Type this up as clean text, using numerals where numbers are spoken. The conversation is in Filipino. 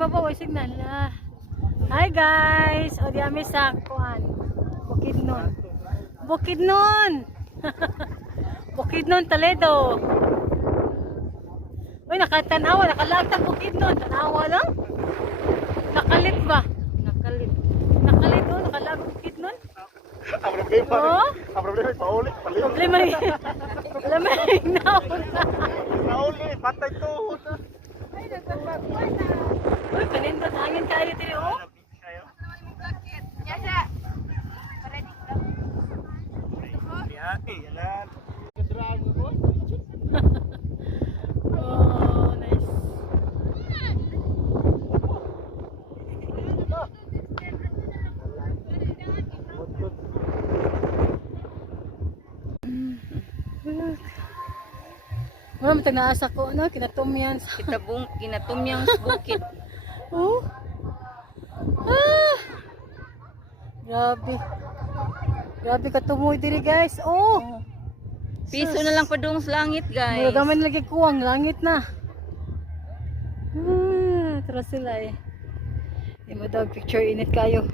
Babaw signal na. Hi guys, o di ami sa kuan. Bukidnon. Bukidnon. Bukidnon Toledo. Uy, nakatanawa, nakalagtag Bukidnon. Tanawa lang. Nakalit ba? Nakalit. Nakalit o, nakalag Bukidnon. Ang problema, ang problema paulit, palit. Problema ni. Problema ni naon. Paulit, patay to. Uy, kanindot hangin kayo diri o. Oh, nice. Wala mo tagnaasa ko, no? Kinatumyan sa... Kinatumyang bukid. Oh. Ah. Grabe. Grabe ka tumoy diri guys. Oh. Piso na lang padung sa langit, guys. Mura gaman lagi kuwang langit na. Tara sila eh. Di mo daw picture init kayo.